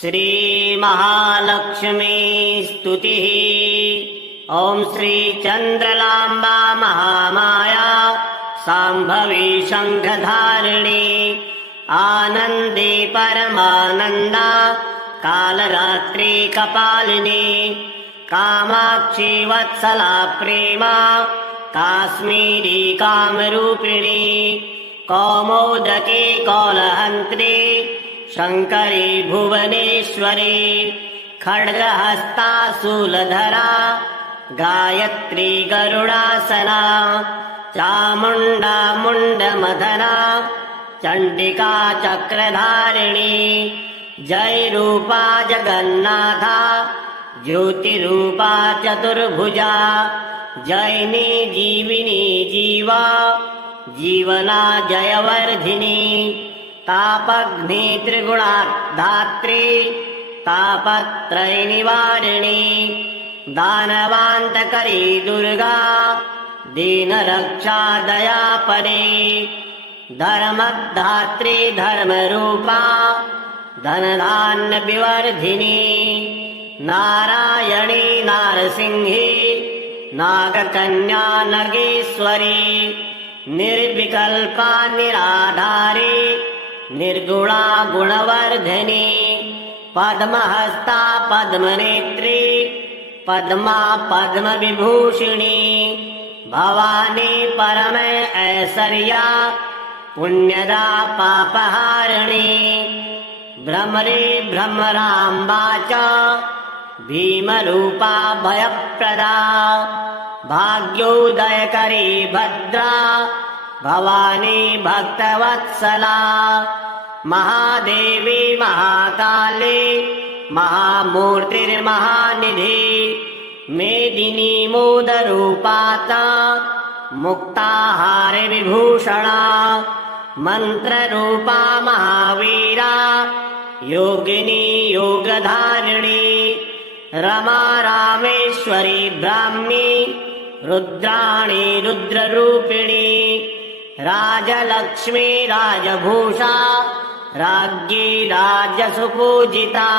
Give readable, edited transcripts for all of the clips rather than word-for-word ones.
श्री महालक्ष्मी स्तुतिः। ॐ श्री चन्द्रलाम्बा महामाया शाम्भवी शङ्खधारिणी आनन्दे परमानन्दा कालरात्रि कपालिनी कामाक्षी वत्सला प्रेमा काश्मीरी कामरूपिणी कौमोदकी कौलहन्त्री शङ्करी भुवनेश्वरी खड्गहस्ता शूलधरा गायत्री गरुडासना चामुण्डा मुण्डमथना चण्डिका चक्रधारिणी जय रूपा जगन्नाथा ज्योतिरूपा चतुर्भुजा जयिनी जीविनी जीवा जीवना जयवर्धिनी तापघ्नि त्रिगुणाधात्री तापत्रयनिवारिणी दानवान्तकरी दुर्गा दीनरक्षा दयापरी धर्मधात्री धर्मरूपा धनधान्यविवर्धिनी नारायणी नारसिंही नागकन्या नगेश्वरी निर्विकल्पा निराधारी निर्गुणा गुणवर्धिनी पद्महस्ता पद्मनेत्री पद्मा पद्मविभूषिणी भवानी परम ऐश्वर्या पुण्यदा पापहारिणी भ्रमरी भ्रमराम्बा च भीमरूपा भयप्रदा भाग्योदयकरी भद्रा भवानी भक्तवत्सला महादेवी महाकाली महामूर्तिर्महानिधि मेदिनी मोदरूपाता मुक्ताहारविभूषणा मन्त्ररूपा महावीरा योगिनी योगधारिणी रमा रामेश्वरी ब्राह्मी रुद्राणी रुद्ररूपिणी राजलक्ष्मी राजभूषा राज्ञी राजसुपूजिता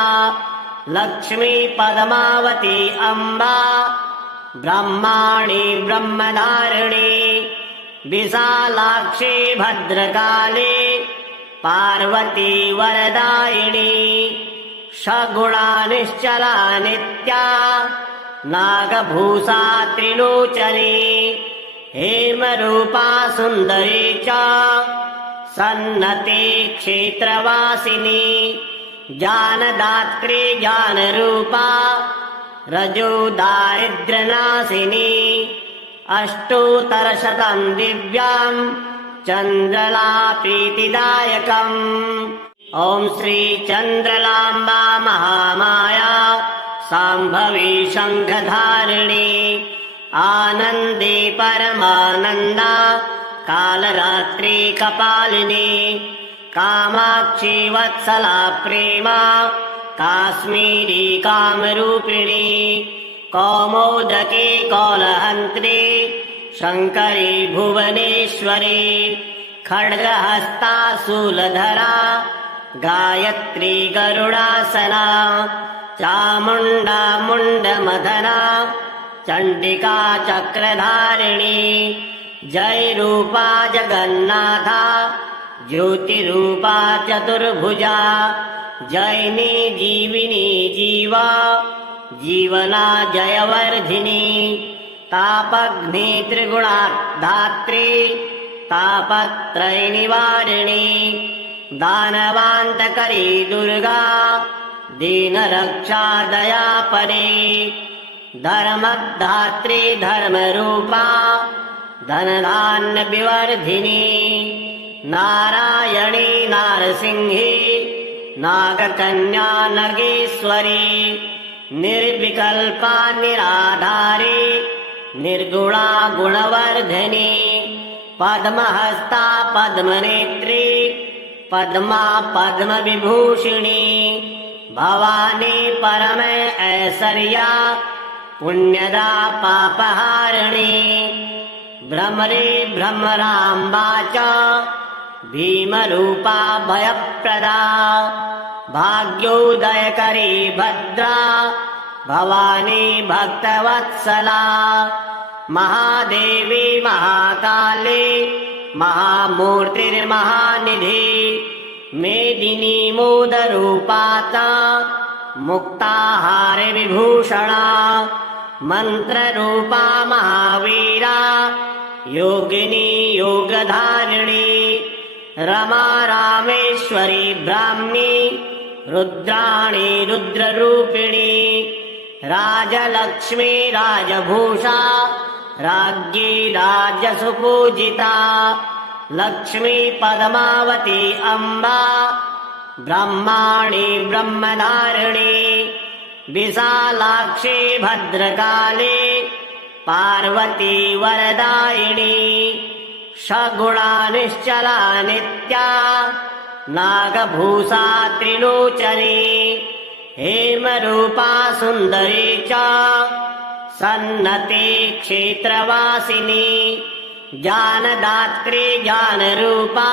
लक्ष्मी पद्मावती अम्बा ब्रह्माणी ब्रह्मधारिणी विशालाक्षी भद्रकाली पार्वती वरदायिनी सगुणा निश्चला नित्या नागभूषा त्रिलोचनी हेमरूपा सुन्दरी च सन्नती क्षेत्रवासिनी ज्ञानदात्री ज्ञानरूपा रजो दारिद्र्यनाशिनी अष्टोत्तरशतं दिव्यां चन्द्रला प्रीतिदायकम् ॐ श्री चन्द्रलाम्बा महामाया शाम्भवी शङ्खधारिणी आनन्दे परमानन्दा कालरात्रि कपालिनी कामाक्षी वत्सला प्रेमा काश्मीरी कामरूपिणी कौमोदकी कौलहन्त्री शङ्करी भुवनेश्वरी खड्गहस्ता शूलधरा गायत्री गरुडासना चामुण्डा मुण्डमथना चण्डिका चक्रधारिणी जय रूपा जगन्नाथा ज्योतिरूपा चतुर्भुजा जयिनी जीविनी जीवा जीवना जयवर्धिनी तापघ्नि त्रिगुणाधात्री तापत्रयनिवारिणी दानवान्तकरी दुर्गा दीनरक्षा दयापरी धर्मधात्री धर्मरूपा धनधान्यविवर्धिनी नारायणी नारसिंही नागकन्या नगेश्वरी निर्विकल्पा निराधारी निर्गुणा गुणवर्धिनी पद्महस्ता पद्मनेत्री पद्मा पद्मविभूषिणी भवानी परम ऐश्वर्या पुण्यदा पापहारिणी भ्रमरी भ्रमराम्बा च भीमरूपा भयप्रदा भाग्योदयकरी भद्रा भवानी भक्तवत्सला महादेवी महाकाली महामूर्तिर्महानिधि मेदिनी मोदरूपाता मुक्ताहार विभूषणा मंत्ररूपा महावीरा योगिनी योगधारिणी रमा रामेश्वरी ब्राह्मी रुद्राणी रुद्ररूपिणी राजलक्ष्मी राजभूषा राज्ञी राजसुपूजिता लक्ष्मी पद्मावती अम्बा ब्रह्माणी ब्रह्मधारिणी विशालाक्षी भद्रकाली पार्वती वरदायिनी सगुणा निश्चला नित्या नागभूषा त्रिलोचनी हेमरूपा सुन्दरी च सन्नती क्षेत्रवासिनी ज्ञानदात्री ज्ञानरूपा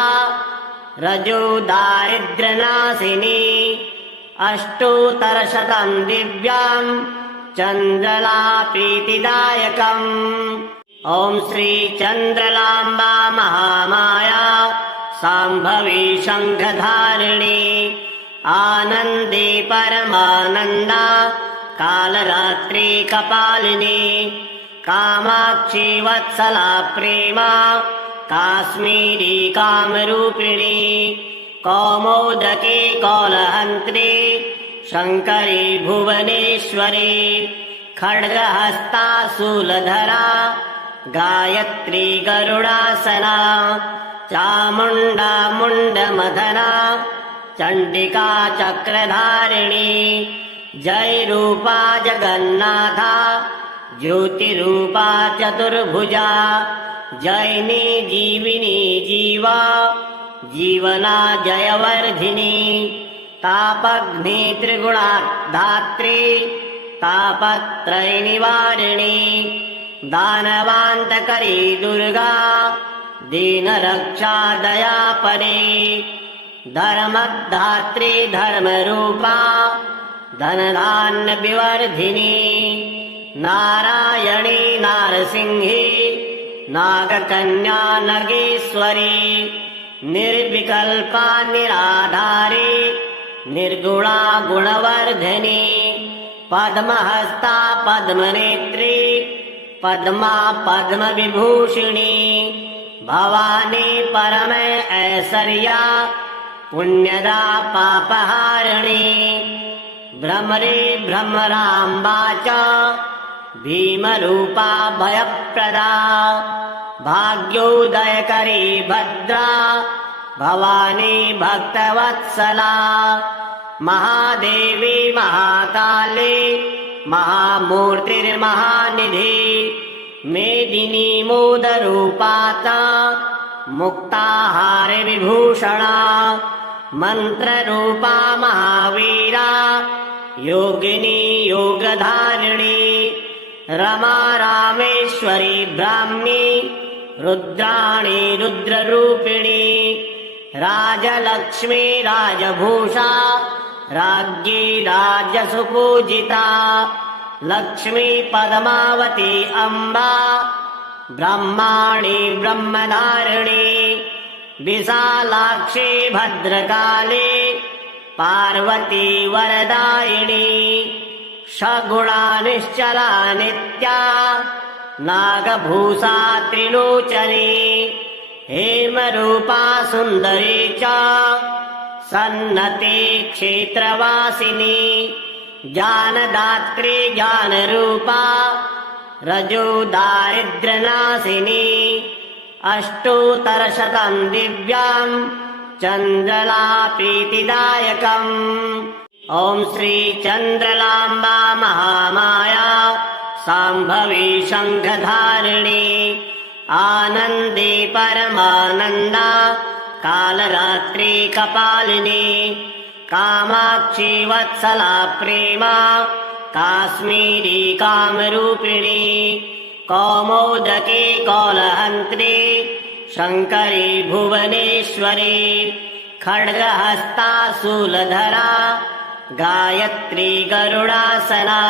रजो दारिद्र्यनाशिनी अष्टोत्तरशतं दिव्यां चन्द्रला प्रीतिदायकम् ॐ श्री चन्द्रलाम्बा महामाया शाम्भवी शङ्खधारिणी आनन्दे परमानन्दा कालरात्रि कपालिनी कामाक्षी वत्सला प्रेमा काश्मीरी कामरूपिणी कौमोदकी कौलहन्त्री शङ्करी भुवनेश्वरी खड्गहस्ता शूलधरा गायत्री गरुडासना चामुण्डा मुण्डमथना चण्डिका चक्रधारिणी जय रूपा जगन्नाथा ज्योतिरूपा चतुर्भुजा जयिनी जीविनी जीवा जीवना जयवर्धिनी तापग्नि त्रिगुणाधात्री तापत्रयनिवारिणी दानवान्तकरी दुर्गा दीनरक्षा दयापरी धर्मधात्री धर्मरूपा धनधान्यविवर्धिनी नारायणी नारसिंही नागकन्या नगेश्वरी निर्विकल्पा निराधारी निर्गुणा गुणवर्धिनी पद्महस्ता पद्मनेत्री पद्मा पद्मविभूषिणी भवानी परम ऐश्वर्या पुण्यदा पापहारिणी भ्रमरी भ्रमराम्बा च भीमरूपा भयप्रदा भाग्योदयकरी भद्रा भवानी भक्तवत्सला महादेवी महाकाली महामूर्तिर्महानिधि मेदिनी मोदरूपाता मुक्ताहार विभूषणा मंत्ररूपा महावीरा योगिनी योगधारिणी रमा रामेश्वरी ब्राह्मी रुद्राणी रुद्ररूपिणी राजलक्ष्मी राजभूषा राज्ञी राजसुपूजिता लक्ष्मी पद्मावती अम्बा ब्रह्माणी ब्रह्मधारिणी विशालाक्षी भद्रकाली पार्वती वरदायिनी सगुणा निश्चला नित्या नागभूषा त्रिलोचनी हेमरूपा सुन्दरी च सन्नती क्षेत्रवासिनी ज्ञानदात्री ज्ञानरूपा रजो दारिद्र्यनाशिनी अष्टोत्तरशतं दिव्यां चन्द्रला प्रीतिदायकम् ॐ श्री चन्द्रलाम्बा महामाया शाम्भवी शङ्खधारिणी आनन्दे परमानन्दा कालरात्रि कपालिनी कामाक्षी वत्सला प्रेमा काश्मीरी कामरूपिणी कौमोदकी कौलहन्त्री शङ्करी भुवनेश्वरी खड्गहस्ता शूलधरा गायत्री गरुडासना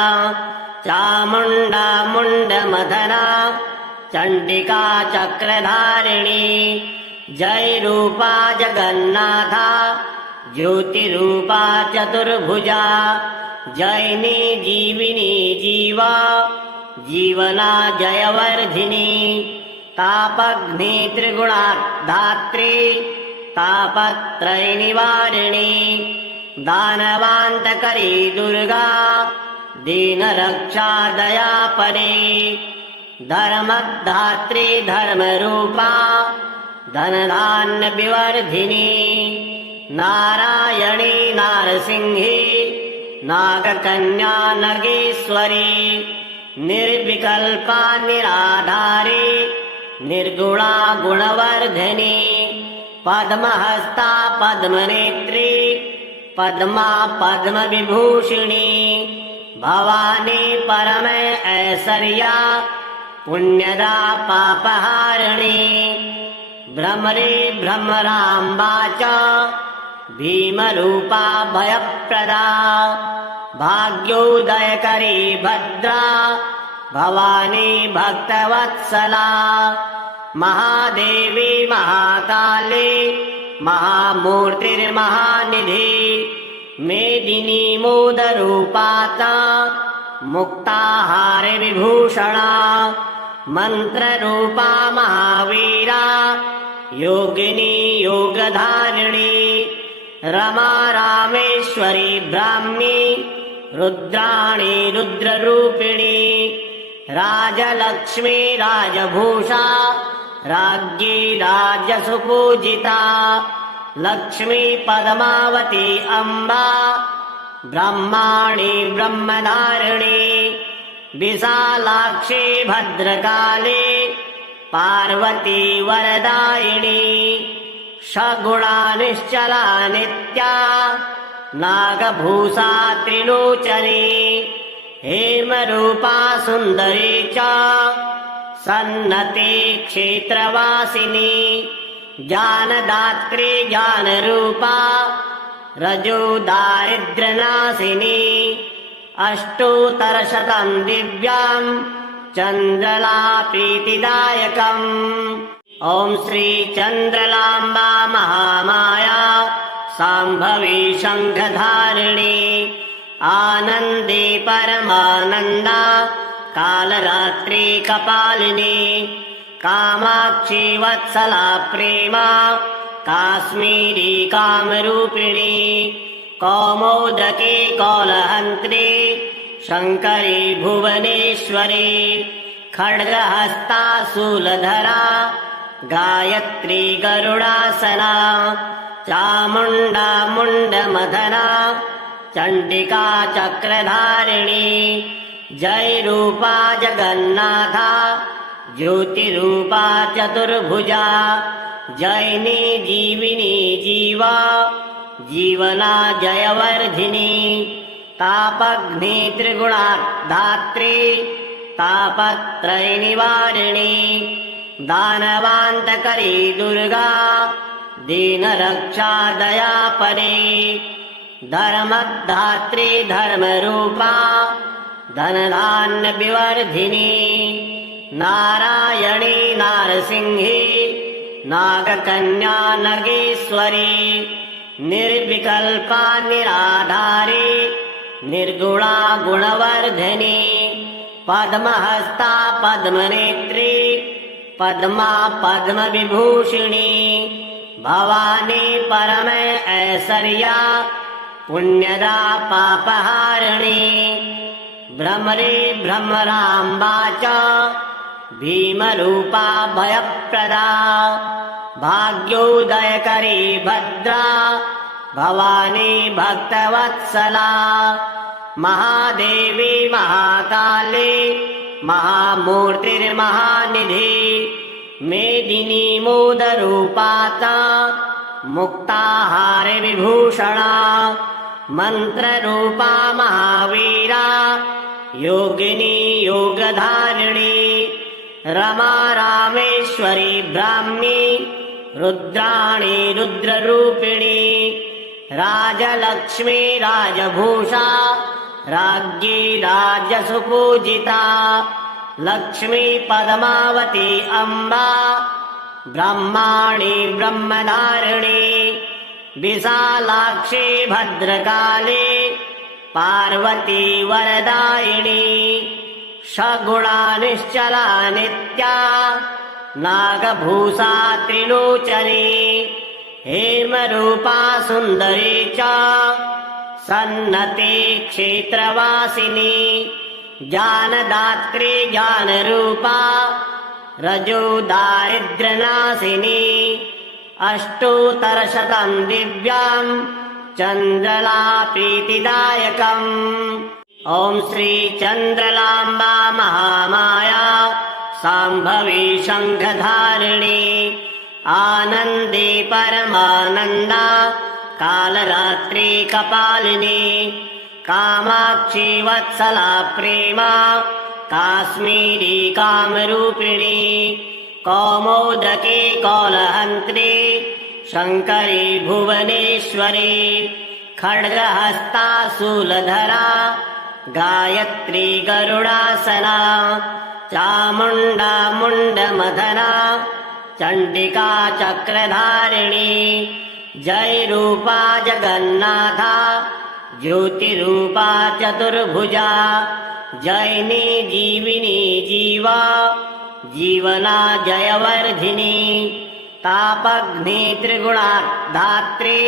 चामुण्डा मुण्डमथना चण्डिका चक्रधारिणी जय रूपा जगन्नाथा ज्योतिरूपा चतुर्भुजा जयिनी जीविनी जीवा जीवना जयवर्धिनी तापघ्नि त्रिगुणाधात्री तापत्रय निवारिणी दानवान्तकरी दुर्गा दीनरक्षा दयापरी धर्मधात्री धर्मरूपा धनधान्य विवर्धिनी नारायणी नारसिंही नागकन्या नगेश्वरी निर्विकल्पा निराधारी निर्गुणा गुणवर्धिनी पद्महस्ता पद्मनेत्री पद्मा पद्मविभूषिणी भवानी परम ऐश्वर्या पुण्यदा पापहारिणी भ्रमरी भ्रमराम्बा च भीमरूपा भयप्रदा भाग्योदयकरी भद्रा भवानी भक्तवत्सला महादेवी महाकाली महामूर्तिर्महानिधि मेदिनी मोदरूपाता मुक्ताहार विभूषणा मंत्ररूपा महावीरा योगिनी योगधारिणी रमा रामेश्वरी ब्राह्मी रुद्राणी रुद्ररूपिणी राजलक्ष्मी राजभूषा राज्ञी राजसुपूजिता लक्ष्मी पद्मावती अम्बा ब्रह्माणी ब्रह्मधारिणी विशालाक्षी भद्रकाली पार्वती वरदायिनी सगुणा निश्चला नित्या नागभूषा त्रिलोचनी हेमरूपा सुन्दरी च सन्नती क्षेत्रवासिनी ज्ञानदात्री ज्ञानरूपा रजो दारिद्र्यनाशिनी अष्टोत्तरशतं दिव्यां चन्द्रला प्रीतिदायकम् ॐ श्री चन्द्रलाम्बा महामाया शाम्भवी शङ्खधारिणी आनन्दे परमानन्दा कालरात्रि कपालिनी कामाक्षी वत्सला प्रेमा काश्मीरी कामरूपिणी कौमोदकी कौलहन्त्री शङ्करी भुवनेश्वरी खड्गहस्ता शूलधरा गायत्री गरुडासना चामुण्डा मुण्डमथना चण्डिका चक्रधारिणी जय रूपा जगन्नाथा ज्योतिरूपा चतुर्भुजा जयिनी जीविनी जीवा जीवना जयवर्धिनी तापघ्नि त्रिगुणाधात्री तापत्रय निवारिणी दानवान्तकरी दुर्गा दीनरक्षा दयापरी धर्मधात्री धर्मरूपा धनधान्य विवर्धिनी नारायणी नारसिंही नागकन्या नगेश्वरी निर्विकल्पा निराधारी निर्गुणा गुणवर्धिनी पद्महस्ता पद्मनेत्री पद्मा पद्मविभूषिणी भवानी परम ऐश्वर्या पुण्यदा पापहारिणी भ्रमरी भ्रमराम्बा च भीमरूपा भयप्रदा भाग्योदयकरी भद्रा भवानी भक्तवत्सला महादेवी महाकाली महामूर्तिर्महानिधि मेदिनी मोदरूपाता मुक्ताहार विभूषणा मंत्ररूपा महावीरा योगिनी योगधारिणी रमा रामेश्वरी ब्राह्मी रुद्राणी रुद्ररूपिणी राजलक्ष्मी राजभूषा राज्ञी राजसुपूजिता लक्ष्मी पद्मावती अम्बा ब्रह्माणी ब्रह्मधारिणी विशालाक्षी भद्रकाली पार्वती वरदायिनी सगुणा निश्चला नित्या नागभूषा त्रिलोचनी हेमरूपा सुन्दरी च सन्नती क्षेत्रवासिनी ज्ञानदात्री ज्ञानरूपा रजो दारिद्र्यनाशिनी अष्टोत्तरशतं दिव्याम् चन्द्रला प्रीतिदायकम् ॐ श्री चन्द्रलाम्बा महामाया शाम्भवी शङ्खधारिणी आनन्दे परमानन्दा कालरात्रि कपालिनी कामाक्षी वत्सला प्रेमा काश्मीरी कामरूपिणी कौमोदकी कौलहन्त्री शङ्करी भुवनेश्वरी खड्गहस्ता शूलधरा गायत्री गरुडासना चामुण्डा मुण्डमथना चण्डिका चक्रधारिणी जय रूपा जगन्नाथा ज्योतिरूपा चतुर्भुजा जयिनी जीविनी जीवा जीवना जयवर्धिनी तापग्नि त्रिगुणाधात्री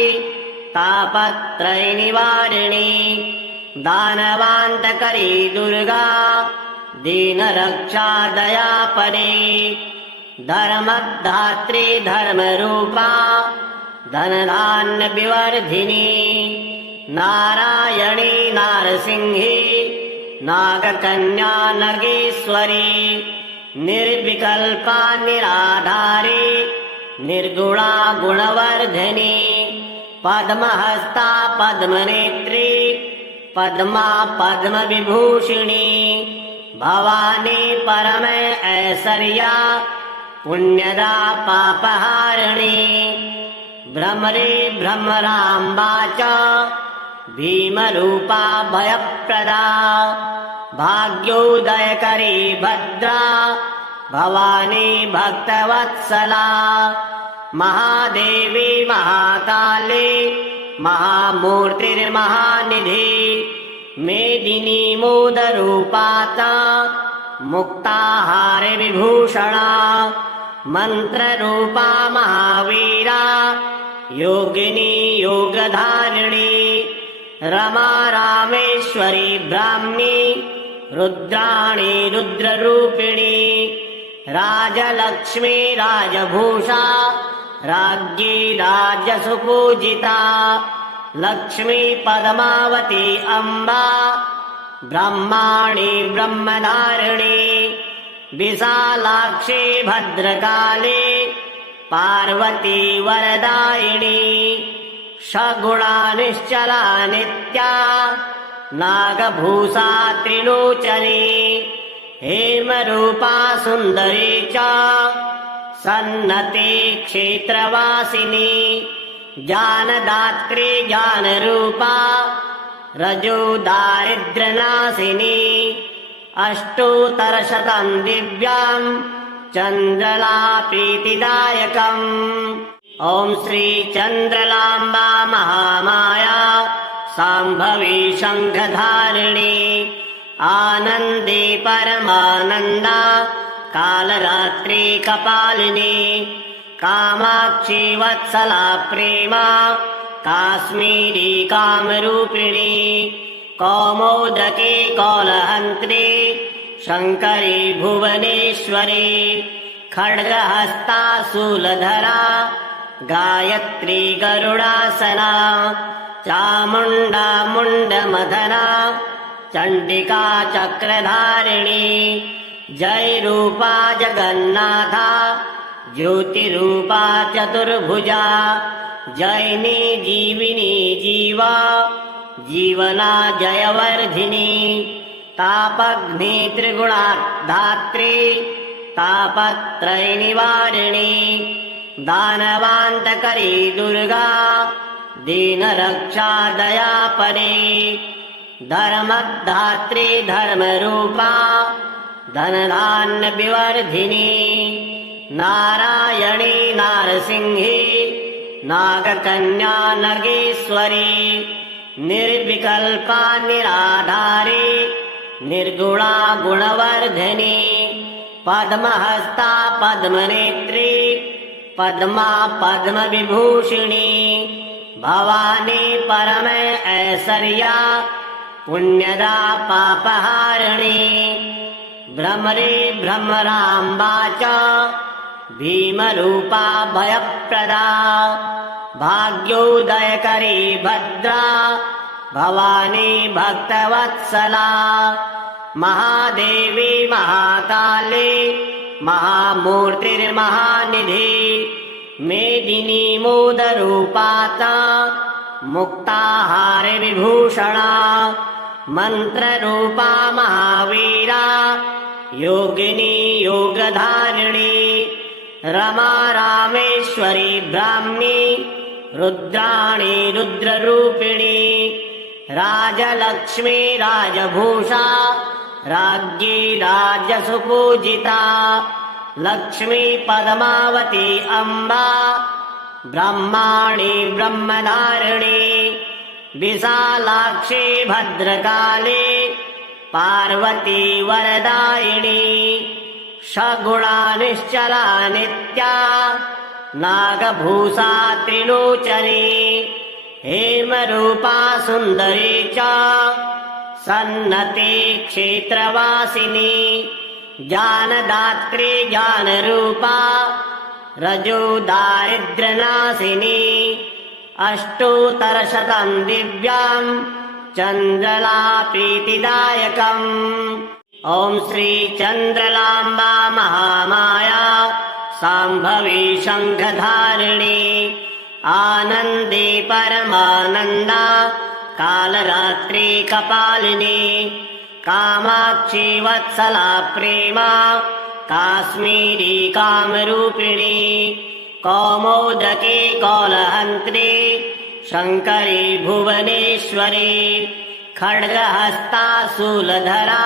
तापत्रय निवारिणी दानवान्तकरी दुर्गा दीनरक्षा दयापरी धर्मधात्री धर्मरूपा धनधान्य विवर्धिनी नारायणी नारसिंही नागकन्या नगेश्वरी निर्विकल्पा निराधारी निर्गुणा गुणवर्धिनी पद्महस्ता पद्मनेत्री पद्मा पद्मविभूषिणी भवानी परम ऐश्वर्या पुण्यदा पापहारिणी भ्रमरी भ्रमराम्बा च भीमरूपा भयप्रदा भाग्योदयकरी भद्रा भवानी भक्तवत्सला महादेवी महाकाली महामूर्तिर्महानिधि मेदिनी मोदरूपाता मुक्ताहार विभूषणा मन्त्ररूपा महावीरा योगिनी योगधारिणी रमा रामेश्वरी ब्राह्मी रुद्राणी रुद्ररूपिणी राजलक्ष्मी राजभूषा राज्ञी राजसुपूजिता लक्ष्मी पद्मावती अम्बा ब्रह्माणी ब्रह्मधारिणी विशालाक्षी भद्रकाली पार्वती वरदायिनी सगुणा निश्चला नित्या नागभूषा त्रिलोचनी हेमरूपा सुन्दरी च सन्नती क्षेत्रवासिनी ज्ञानदात्री ज्ञानरूपा रजो दारिद्र्यनाशिनी अष्टोत्तरशतं दिव्याम् चन्द्रला प्रीतिदायकम् ॐ श्री चन्द्रलाम्बा महामाया शाम्भवी शङ्खधारिणी आनन्दे परमानन्दा कालरात्रि कपालिनी कामाक्षी वत्सला प्रेमा काश्मीरी कामरूपिणी कौमोदकी कौलहन्त्री शङ्करी भुवनेश्वरी खड्गहस्ता शूलधरा गायत्री गरुडासना चामुण्डा मुण्डमथना चण्डिका चक्रधारिणी जय रूपा जगन्नाथा ज्योतिरूपा चतुर्भुजा जयिनी जीविनी जीवा जीवना जयवर्धिनी तापग्नि त्रिगुणाधात्री तापत्रय निवारिणी दानवान्तकरी दुर्गा दीनरक्षा दयापरी धर्मधात्री धर्मरूपा धनधान्य विवर्धिनी नारायणी नारसिंही नागकन्या नगेश्वरी निर्विकल्पा निराधारी निर्गुणा गुणवर्धिनी पद्महस्ता पद्मनेत्री पद्मा पद्मविभूषिणी भवानी परम ऐश्वर्या पुण्यदा पापहारिणी भ्रमरी भ्रमराम्बा च भीमरूपा भयप्रदा भाग्योदयकरी भद्रा भवानी भक्तवत्सला महादेवी महाकाली महामूर्तिर्महानिधि मेदिनी मोदरूपाता मुक्ताहार विभूषणा मंत्ररूपा महावीरा योगिनी योगधारिणी रमा रामेश्वरी ब्राह्मी रुद्राणी रुद्ररूपिणी राजलक्ष्मी राजभूषा राज्ञी राजसुपूजिता लक्ष्मी पद्मावती अम्बा ब्रह्माणी ब्रह्मधारिणी विशालाक्षी भद्रकाली पार्वती वरदायिनी सगुणा निश्चला नित्या नागभूषा त्रिलोचनी हेमरूपा सुन्दरी च सन्नती क्षेत्रवासिनी ज्ञानदात्री ज्ञानरूपा रजो दारिद्र्यनाशिनी अष्टोत्तरशतं दिव्यां चन्द्रला प्रीतिदायकम् ॐ श्री चन्द्रलाम्बा महामाया शाम्भवी शङ्खधारिणी आनन्दे परमानन्दा कालरात्रि कपालिनी कामाक्षी वत्सला प्रेमा काश्मीरी कामरूपिणी कौमोदकी कौलहन्त्री शङ्करी भुवनेश्वरी खड्गहस्ता शूलधरा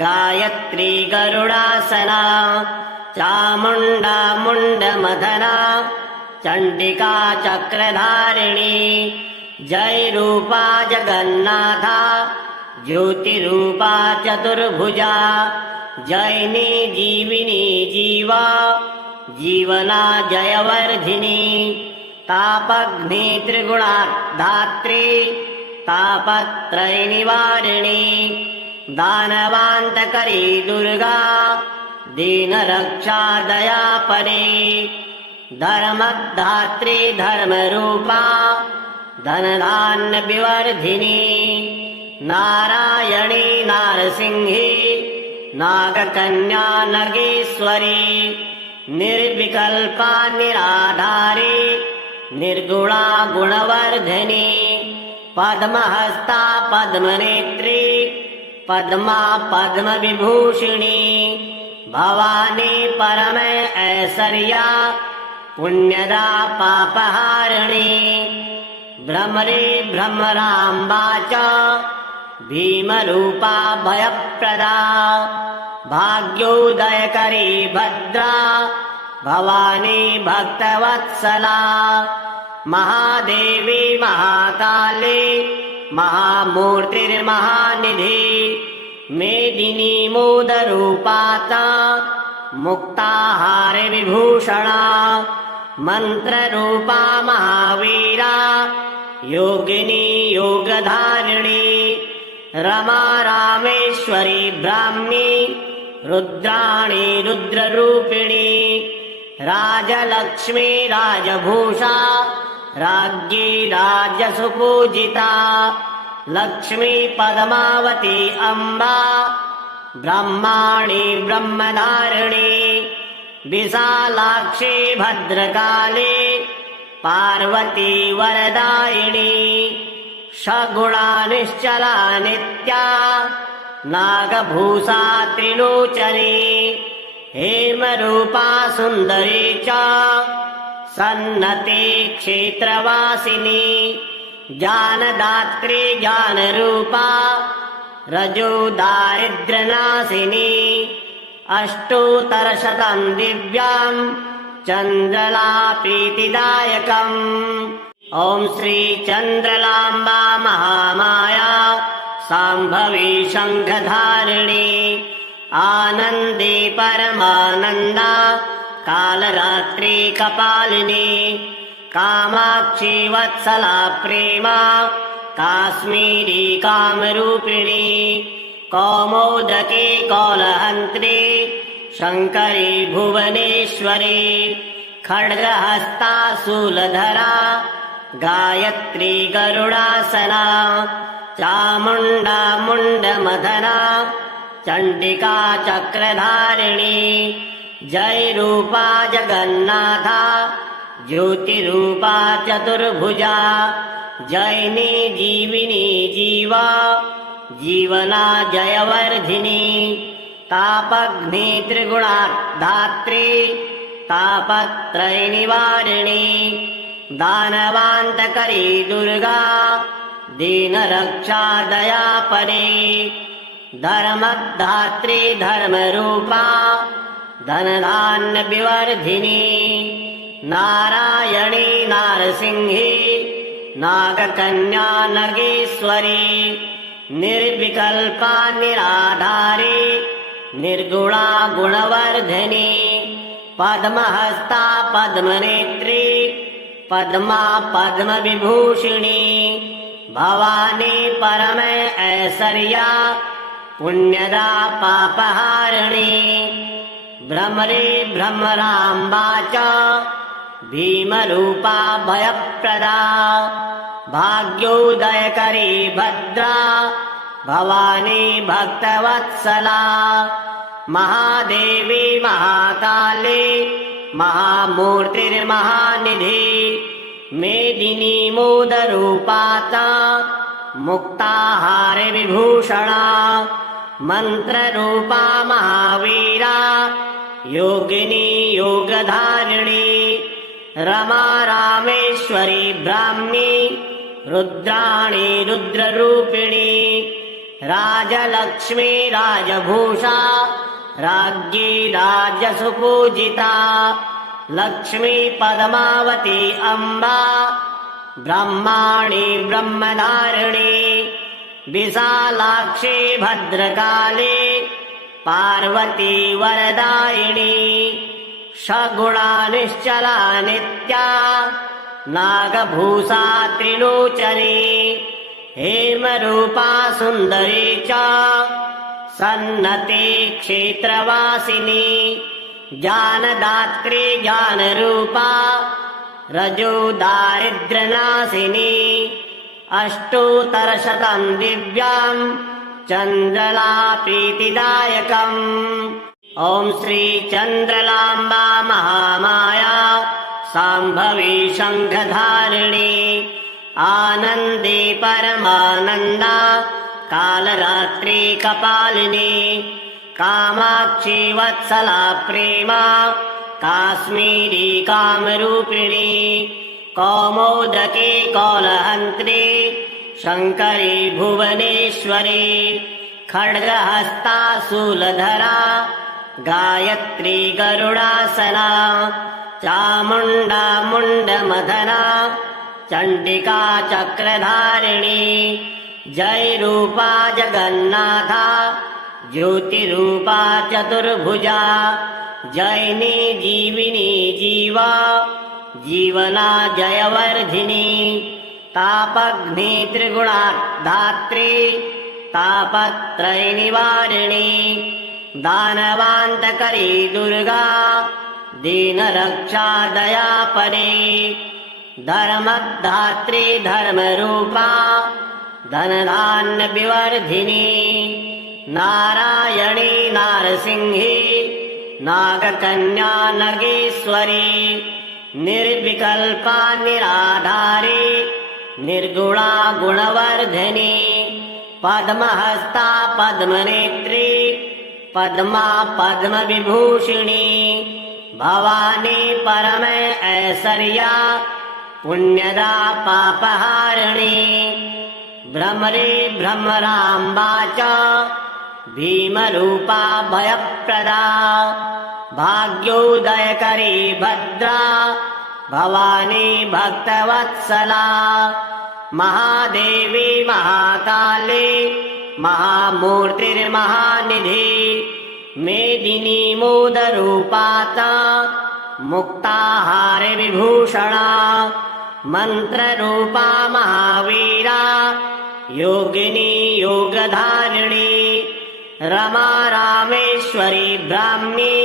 गायत्री गरुडासना चामुण्डा मुण्डमथना चण्डिका चक्रधारिणी जय रूपा जगन्नाथा ज्योतिरूपा चतुर्भुजा जयिनी जीविनी जीवा जीवना जयवर्धिनी तापग्नि त्रिगुणाधात्री तापत्रयनिवारिणी दानवान्तकरी दुर्गा दीनरक्षा दयापरी धर्मधात्री धर्मरूपा धनधान्य विवर्धिनी नारायणी नारसिंही नागकन्या नगेश्वरी निर्विकल्पा निराधारी निर्गुणा गुणवर्धिनी पद्महस्ता पद्मनेत्री पद्मा पद्मविभूषिणी भवानी परम ऐश्वर्या पुण्यदा पापहारिणी भ्रमरी भ्रमराम्बा च भीमरूपा भयप्रदा भाग्योदयकरी भद्रा भवानी भक्तवत्सला महादेवी महाकाली महामूर्तिर्महानिधि मेदिनी मोदरूपाता मुक्ताहार विभूषणा मंत्ररूपा महावीरा योगिनी योगधारिणी रमा रामेश्वरी ब्राह्मी रुद्राणी रुद्ररूपिणी राजलक्ष्मी राजभूषा राज्ञी राजसुपूजिता लक्ष्मी पद्मावती अम्बा ब्रह्माणी ब्रह्मधारिणी विशालाक्षी भद्रकाली पार्वती वरदायिनी सगुणा निश्चला नित्या नागभूषा त्रिलोचनी हेमरूपा सुन्दरी च सन्नते क्षेत्रवासिनी ज्ञानदात्री ज्ञानरूपा रजो दारिद्र्यनाशिनी अष्टोत्तरशतं दिव्याम् चन्द्रला प्रीतिदायकम्। ॐ श्री चन्द्रलाम्बा महामाया शाम्भवी शङ्खधारिणी आनन्दे परमानन्दा कालरात्रि कपालिनी कामाक्षी वत्सला प्रेमा काश्मीरी कामरूपिणी कौमोदकी कौलहन्त्री शङ्करी भुवनेश्वरी खड्गहस्ता शूलधरा गायत्री गरुडासना चामुण्डा मुण्डमथना चण्डिका चक्रधारिणी जय रूपा जगन्नाथा ज्योतिरूपा चतुर्भुजा जयिनी जीविनी जीवा जीवना जयवर्धिनी तापग्नि त्रिगुणाधात्री तापत्रयनिवारिणी दानवान्तकरी दुर्गा दीनरक्षा दयापरी धर्मधात्री धर्मरूपा धनधान्यविवर्धिनी नारायणी नारसिंही नागकन्या नगेश्वरी निर्विकल्पा निराधारी निर्गुणा गुणवर्धिनी पद्महस्ता पद्मनेत्री पद्मा पद्मविभूषिणी भवानी परम ऐश्वर्या पुण्यदा पापहारिणी भ्रमरी भ्रमराम्बा च भीमरूपा भयप्रदा भाग्योदयकरी भद्रा भवानी भक्तवत्सला महादेवी महाकाली महामूर्तिर्महानिधि मेदिनी मोदरूपा च मुक्ताहारविभूषणा मन्त्ररूपा महावीरा योगिनी योगधारिणी रमा रामेश्वरी ब्राह्मी रुद्राणी रुद्ररूपिणी राजलक्ष्मी राजभूषा राज्ञी राजसुपूजिता लक्ष्मी पद्मावती अम्बा ब्रह्माणी ब्रह्मधारिणी विशालाक्षी भद्रकाली पार्वती वरदायिनी सगुणा निश्चला नित्या नागभूषा त्रिलोचनी हेमरूपा सुन्दरी च सन्नते क्षेत्रवासिनी ज्ञानदात्री ज्ञानरूपा रजो दारिद्र्यनाशिनी अष्टोत्तरशतं दिव्याम् चन्द्रला प्रीतिदायकम्। ॐ श्री चन्द्रलाम्बा महामाया शाम्भवी शङ्खधारिणी आनन्दे परमानन्दा कालरात्रि कपालिनी कामाक्षी वत्सला प्रेमा काश्मीरी कामरूपिणी कौमोदकी कौलहन्त्री शङ्करी भुवनेश्वरी खड्गहस्ता शूलधरा गायत्री गरुडासना चामुण्डा मुण्डमथना चण्डिका चक्रधारिणी जय रूपा जगन्नाथा ज्योतिरूपा चतुर्भुजा जयिनी जीविनी जीवा जीवना जयवर्धिनी तापग्नि त्रिगुणाधात्री तापत्रयनिवारिणी दानवान्तकरी दुर्गा दीनरक्षा दयापरी धर्मधात्री धर्मरूपा धनधान्यविवर्धिनी नारायणी नारसिंही नागकन्या नगेश्वरी निर्विकल्पा निराधारी निर्गुणा गुणवर्धिनी पद्महस्ता पद्मनेत्री पद्मा पद्मविभूषिणी भवानी परम ऐश्वर्या पुण्यदा पापहारिणी भ्रमरी भ्रमराम्बा च भीमरूपा भयप्रदा भाग्योदयकरी भद्रा भवानी भक्तवत्सला महादेवी महाकाली महामूर्तिर्महानिधि मेदिनी मोदरूपाता मुक्ताहार विभूषणा मंत्ररूपा महावीरा योगिनी योगधारिणी रमा रामेश्वरी ब्राह्मी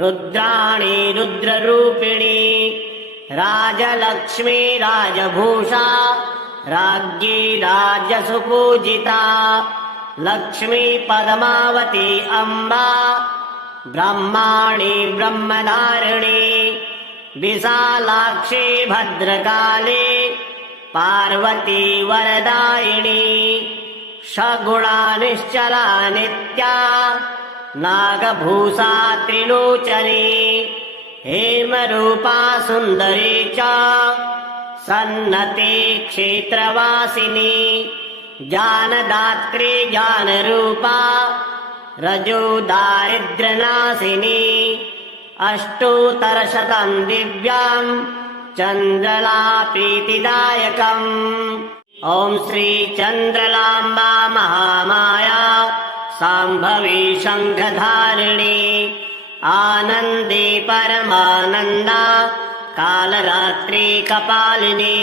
रुद्राणी रुद्ररूपिणी राजलक्ष्मी राजभूषा राज्ञी राजसुपूजिता लक्ष्मी पद्मावती अम्बा ब्रह्माणी ब्रह्मधारिणी विशालाक्षी भद्रकाली पार्वती वरदायिनी सगुणा निश्चला नित्या नागभूषा त्रिलोचनी हेमरूपा सुन्दरी च सन्नती क्षेत्रवासिनी ज्ञानदात्री ज्ञानरूपा रजो दारिद्र्यनाशिनी अष्टोत्तरशतं दिव्यां चन्द्रला प्रीतिदायकम् ॐ श्री चन्द्रलाम्बा महामाया शाम्भवी शङ्खधारिणी आनन्दे परमानन्दा कालरात्रि कपालिनी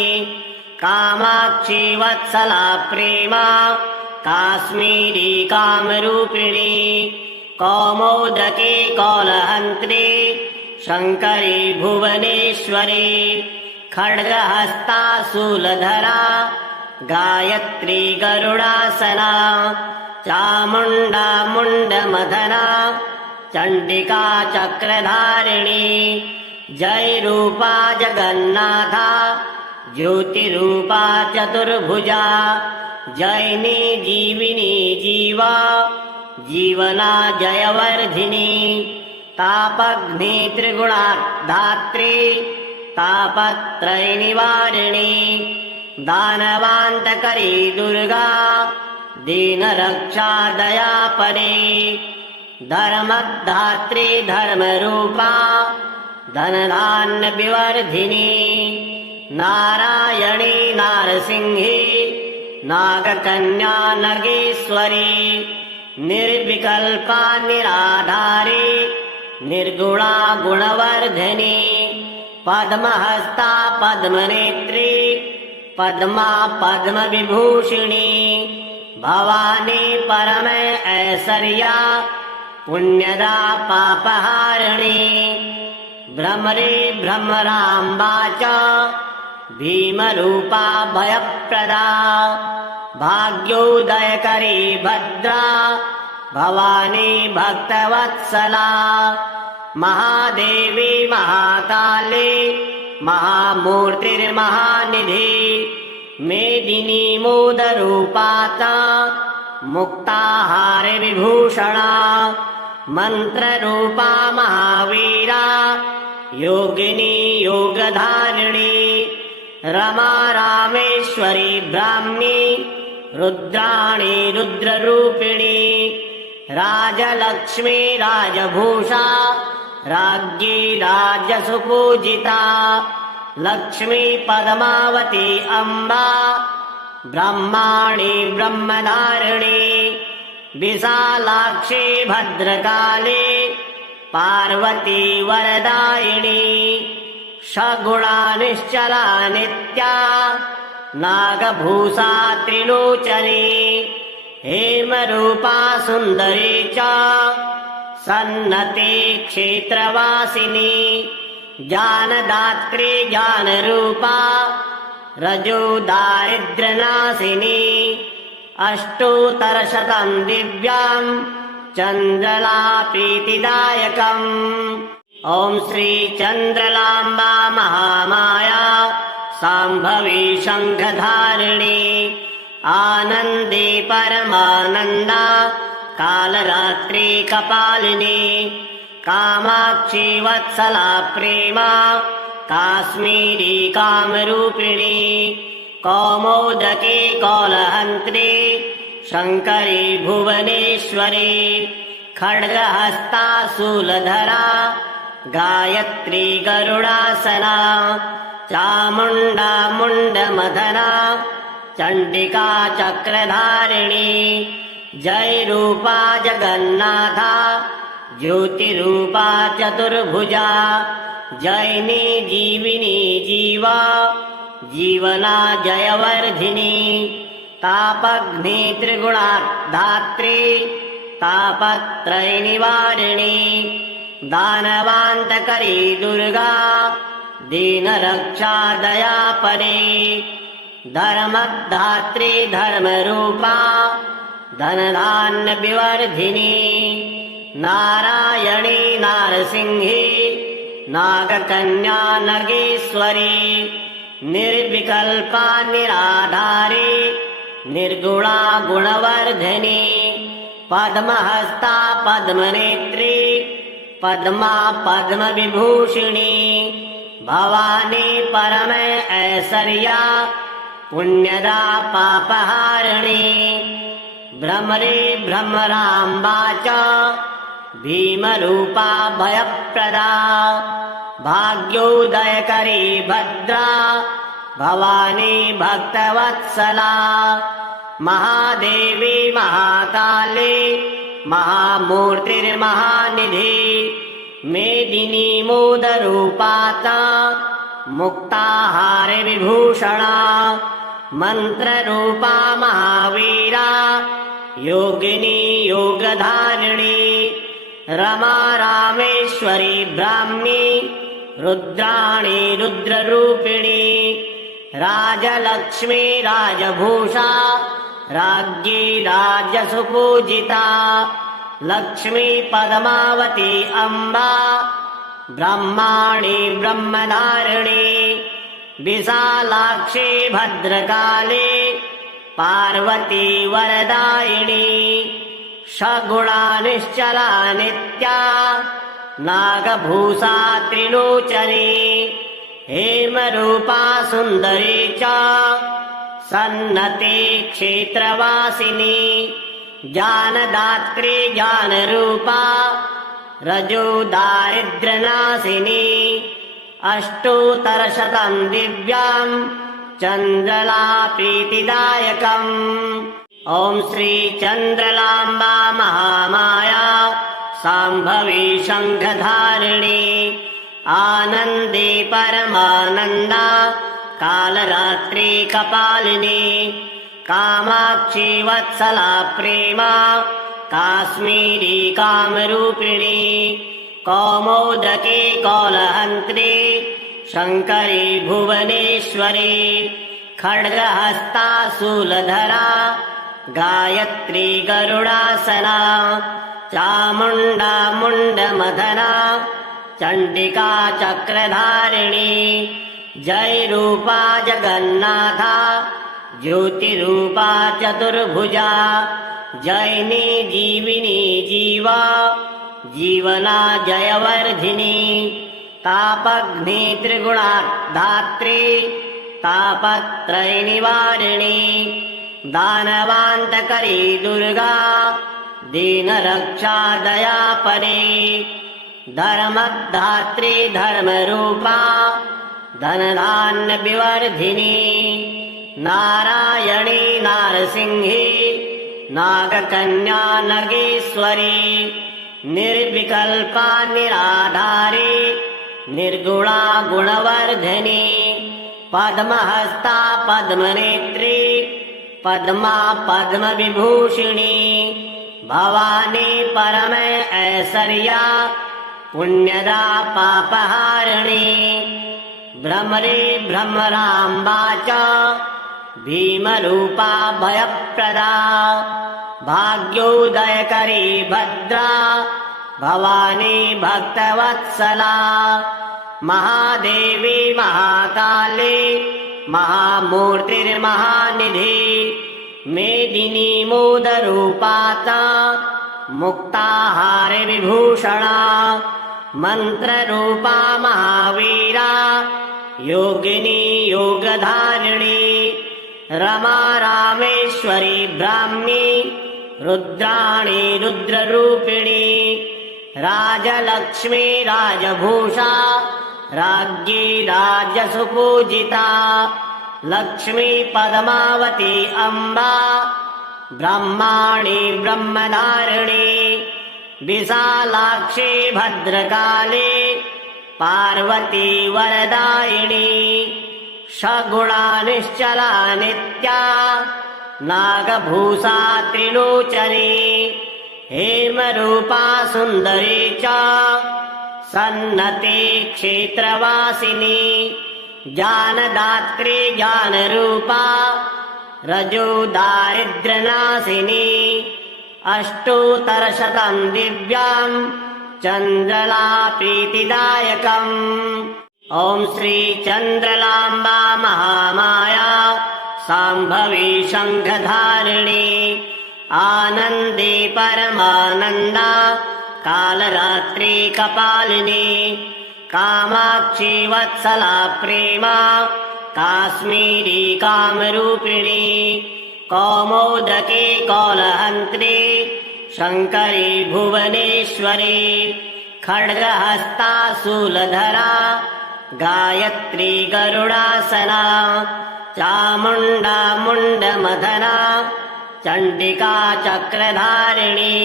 कामाक्षी वत्सला प्रेमा काश्मीरी कामरूपिणी कौमोदकी कौलहन्त्री शङ्करी भुवनेश्वरी खड्गहस्ता शूलधरा गायत्री गरुडासना चामुण्डा मुण्डमथना चण्डिका चक्रधारिणी जय रूपा जगन्नाथा ज्योतिरूपा चतुर्भुजा जयिनी जीविनी जीवा जीवना जयवर्धिनी तापग्नि त्रिगुणाधात्री तापत्रयनिवारिणी दानवान्तकरी दुर्गा दीनरक्षा दयापरी धर्मधात्री धर्मरूपा धनधान्यविवर्धिनी नारायणी नारसिंही नागकन्या नगेश्वरी निर्विकल्पा निराधारी निर्गुणा गुणवर्धिनी पद्महस्ता पद्मनेत्री पद्मा पद्मविभूषिणी भवानी परम ऐश्वर्या पुण्यदा पापहारिणी भ्रमरी भ्रमराम्बा च भीमरूपा भयप्रदा भाग्योदयकरी भद्रा भवानी भक्तवत्सला महादेवी महाकाली महामूर्तिर्महानिधि मेदिनी मोदरूपाता मुक्ताहार विभूषणा मंत्ररूपा महावीरा योगिनी योगधारिणी रमा रामेश्वरी ब्राह्मी रुद्राणी रुद्ररूपिणी राजलक्ष्मी राजभूषा राज्ञी राजसुपूजिता लक्ष्मी पद्मावती अम्बा ब्रह्माणी ब्रह्मधारिणी विशालाक्षी भद्रकाली पार्वती वरदायिनी सगुणा निश्चला नित्या नागभूषा त्रिलोचनी हेमरूपा सुन्दरी च सन्नती क्षेत्रवासिनी ज्ञानदात्री ज्ञानरूपा रजो दारिद्र्यनाशिनी अष्टोत्तरशतं दिव्यां चन्द्रला प्रीतिदायकम् ॐ श्री चन्द्रलाम्बा महामाया शाम्भवी शङ्खधारिणी आनन्दे परमानन्दा कालरात्रि कपालिनी कामाक्षी वत्सला प्रेमा काश्मीरी कामरूपिणी कौमोदकी कौलहन्त्री शङ्करी भुवनेश्वरी खड्गहस्ता शूलधरा गायत्री गरुडासना चामुण्डा मुण्डमथना चण्डिका चक्रधारिणी जय रूपा जगन्नाथा ज्योतिरूपा चतुर्भुजा जयिनी जीविनी जीवा जीवना जयवर्धिनी तापग्नि त्रिगुणाधात्री तापत्रयनिवारिणी दानवान्तकरी दुर्गा दीनरक्षा दयापरी धर्मधात्री धर्मरूपा धनधान्यविवर्धिनी नारायणी नारसिंही नागकन्या नगेश्वरी निर्विकल्पा निराधारी निर्गुणा गुणवर्धिनी पद्महस्ता पद्मनेत्री पद्मा पद्मविभूषिणी भवानी परम ऐश्वर्या पुण्यदा पापहारिणी भ्रमरी भ्रमराम्बा च भीमरूपा भयप्रदा भाग्योदयकरी भद्रा भवानी भक्तवत्सला महादेवी महाकाली महामूर्तिर्महानिधि मेदिनी मोदरूपाता मुक्ताहारविभूषणा मन्त्ररूपा महावीरा योगिनी योगधारिणी रमा रामेश्वरी ब्राह्मी रुद्राणी रुद्ररूपिणी राजलक्ष्मी राजभूषा राज्ञी राजसुपूजिता लक्ष्मी पद्मावती अम्बा ब्रह्माणी ब्रह्मधारिणी विशालाक्षी भद्रकाली पार्वती वरदायिनी सगुणा निश्चला नित्या नागभूषा त्रिलोचनी हेमरूपा सुन्दरी च सन्नती क्षेत्रवासिनी ज्ञानदात्री ज्ञानरूपा रजो दारिद्र्यनाशिनी अष्टोत्तरशतं दिव्याम् चन्द्रला प्रीतिदायकम् ॐ श्री चन्द्रलाम्बा महामाया शाम्भवी शङ्खधारिणी आनन्दे परमानन्दा कालरात्रि कपालिनी कामाक्षी वत्सला प्रेमा काश्मीरी कामरूपिणी कौमोदकी कौलहन्त्री शङ्करी भुवनेश्वरी खड्गहस्ता शूलधरा गायत्री गरुडासना चामुण्डा मुण्डमथना चण्डिका चक्रधारिणी जय रूपा जगन्नाथा ज्योतिरूपा चतुर्भुजा जयिनी जीविनी जीवा जीवना जयवर्धिनी तापग्नि त्रिगुणाधात्री तापत्रयनिवारिणी दानवान्तकरी दुर्गा दीनरक्षा दयापरी धर्मधात्री धर्मरूपा धनधान्यविवर्धिनी नारायणी नारसिंही नागकन्या नगेश्वरी निर्विकल्पा निराधारी निर्गुणा गुणवर्धिनी पद्महस्ता पद्मनेत्री पद्मा पद्मविभूषिणी भवानी परम ऐश्वर्या पुण्यदा पापहारिणी भ्रमरी भ्रमराम्बा च भीमरूपा भयप्रदा भाग्योदयकरी भद्रा भवानी भक्तवत्सला महादेवी महाकाली महामूर्तिर्महानिधि मेदिनी मोदरूपाता मुक्ताहारविभूषणा मन्त्ररूपा महावीरा योगिनी योगधारिणी रमा रामेश्वरी ब्राह्मी रुद्राणी रुद्ररूपिणी राजलक्ष्मी राजभूषा राज्ञी राजसुपूजिता लक्ष्मी पद्मावती अम्बा ब्रह्माणी ब्रह्मधारिणी विशालाक्षी भद्रकाली पार्वती वरदायिनी सगुणा निश्चला नित्या नागभूषा त्रिलोचनी हेमरूपा सुन्दरी च सन्नती क्षेत्रवासिनी ज्ञानदात्री ज्ञानरूपा रजो दारिद्र्यनाशिनी अष्टोत्तरशतं दिव्यां चन्द्रला प्रीतिदायकम् ॐ श्री चन्द्रलाम्बा महामाया शाम्भवी शङ्खधारिणी आनन्दे परमानन्दा कालरात्रि कपालिनी कामाक्षी वत्सला प्रेमा काश्मीरी कामरूपिणी कौमोदकी कौलहन्त्री शङ्करी भुवनेश्वरी खड्गहस्ता शूलधरा गायत्री गरुडासना चामुण्डा मुण्डमथना चण्डिका चक्रधारिणी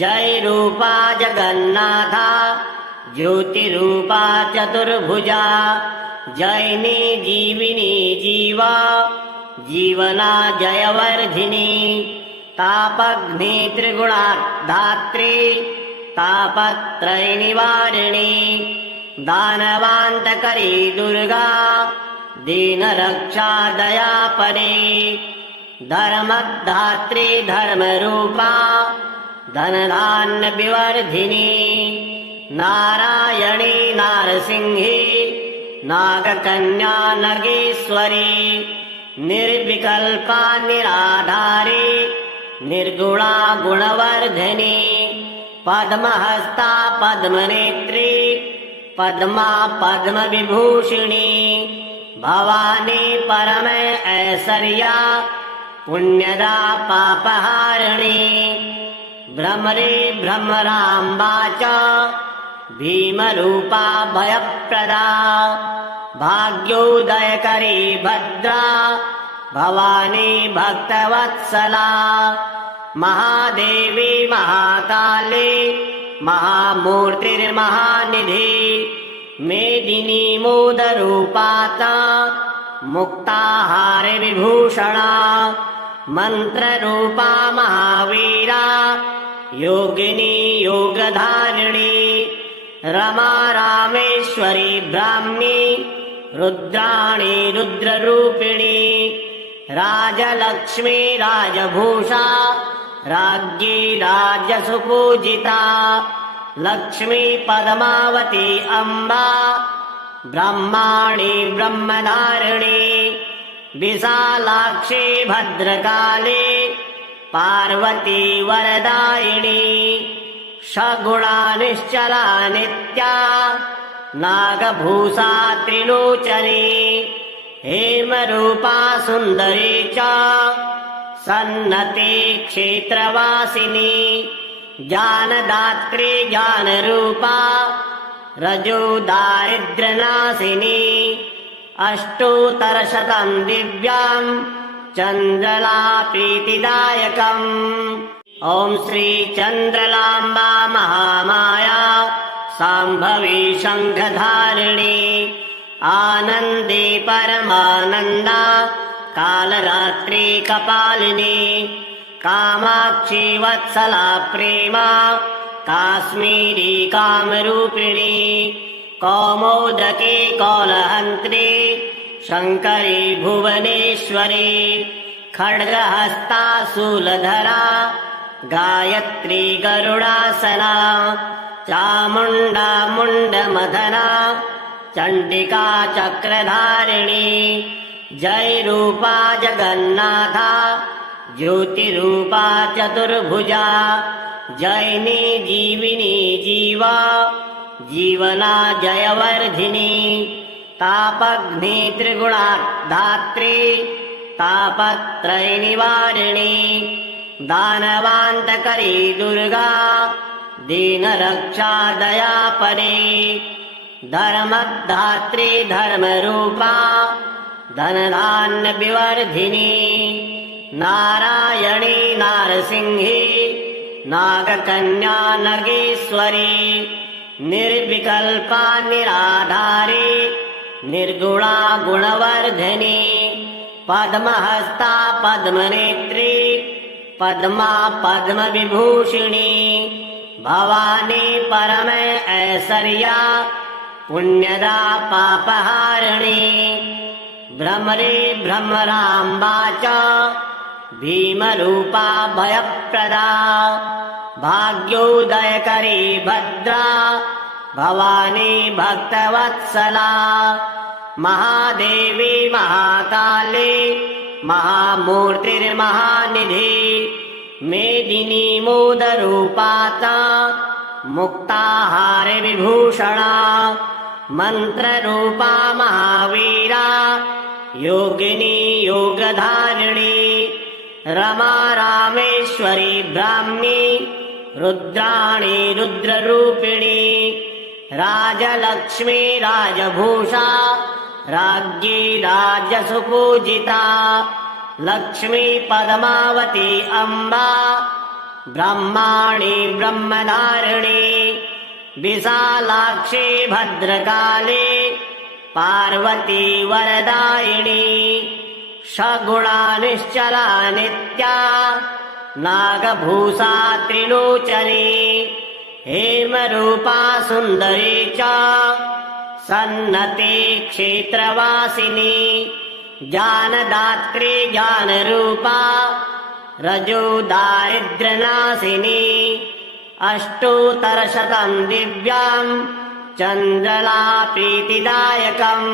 जयरूपा जगन्नाथा ज्योतिरूपा चतुर्भुजा जयिनी जीविनी जीवा जीवना जयवर्धिनी तापग्नि त्रिगुणाधात्री तापत्रयनिवारिणी दानवान्तकरी दुर्गा दीनरक्षा दयापरी धर्मधात्री धर्मरूपा धनधान्यविवर्धिनी नारायणी नारसिंही नागकन्या नगेश्वरी निर्विकल्पा निराधारी निर्गुणा गुणवर्धिनी पद्महस्ता पद्मनेत्री पद्मा पद्मविभूषिणी भवानी परम ऐश्वर्या पुण्यदा पापहारिणी भ्रमरी भ्रमराम्बा च भीमरूपा भयप्रदा भाग्योदयकरी भद्रा भवानी भक्तवत्सला महादेवी महाकाली महामूर्तिर्महानिधि मेदिनी मोदरूपा च मुक्ताहारविभूषणा मन्त्ररूपा महावीरा योगिनी योगधारिणी रमा रामेश्वरी ब्राह्मी रुद्राणी रुद्ररूपिणी राजलक्ष्मी राजभूषा राज्ञी राजसुपूजिता लक्ष्मी पद्मावती अम्बा ब्रह्माणी ब्रह्मधारिणी विशालाक्षी भद्रकाली पार्वती वरदायिनी सगुणा निश्चला नित्या नागभूषा त्रिलोचनी हेमरूपा सुन्दरी च सन्नती क्षेत्रवासिनी ज्ञानदात्री ज्ञानरूपा रजो दारिद्र्यनाशिनी अष्टोत्तरशतं दिव्यां चन्द्रला प्रीतिदायकम् ॐ श्री चन्द्रलाम्बा महामाया शाम्भवी शङ्खधारिणी आनन्दे परमानन्दा कालरात्रि कपालिनी कामाक्षी वत्सला प्रेमा काश्मीरी कामरूपिणी कौमोदकी कौलहन्त्री शङ्करी भुवनेश्वरी खड्गहस्ता शूलधरा गायत्री गरुडासना चामुण्डा मुण्डमथना चण्डिका चक्रधारिणी जयरूपा जगन्नाथा ज्योतिरूपा चतुर्भुजा जैनी जीविनी जीवा जीवना जयवर्धिनी तापग्नि त्रिगुणाधात्री तापत्रय निवारिणी दानवान्तकरी दुर्गा दीनरक्षा दयापरी धर्मधात्री धर्मरूपा धनधान्य विवर्धिनी नारायणी नारसिंही नागकन्या नगेश्वरी निर्विकल्पा निराधारी निर्गुणा गुणवर्धिनी पद्महस्ता पद्मनेत्री पद्मा पद्मविभूषिणी भवानी परम ऐश्वर्या पुण्यदा पापहारिणी भ्रमरी भ्रमराम्बा च भीमरूपा भयप्रदा भाग्योदयकरी भद्रा भवानी भक्तवत्सला महादेवी महाकाली महामूर्तिर्महानिधि मेदिनी मोदरूपाता मुक्ताहार विभूषणा मंत्ररूपा महावीरा योगिनी योगधारिणी रमा रामेश्वरी ब्राह्मी रुद्राणी रुद्ररूपिणी राजलक्ष्मी राजभूषा राज्ञी राजसुपूजिता लक्ष्मी पद्मावती अम्बा ब्रह्माणी ब्रह्मधारिणी विशालाक्षी भद्रकाली पार्वती वरदायिनी सगुणा निश्चला नित्या नागभूषा त्रिलोचनी हेमरूपा सुन्दरी च सन्नती क्षेत्रवासिनी ज्ञानदात्री ज्ञानरूपा रजो दारिद्र्यनाशिनी अष्टोत्तरशतं दिव्यां चन्द्रला प्रीतिदायकम्।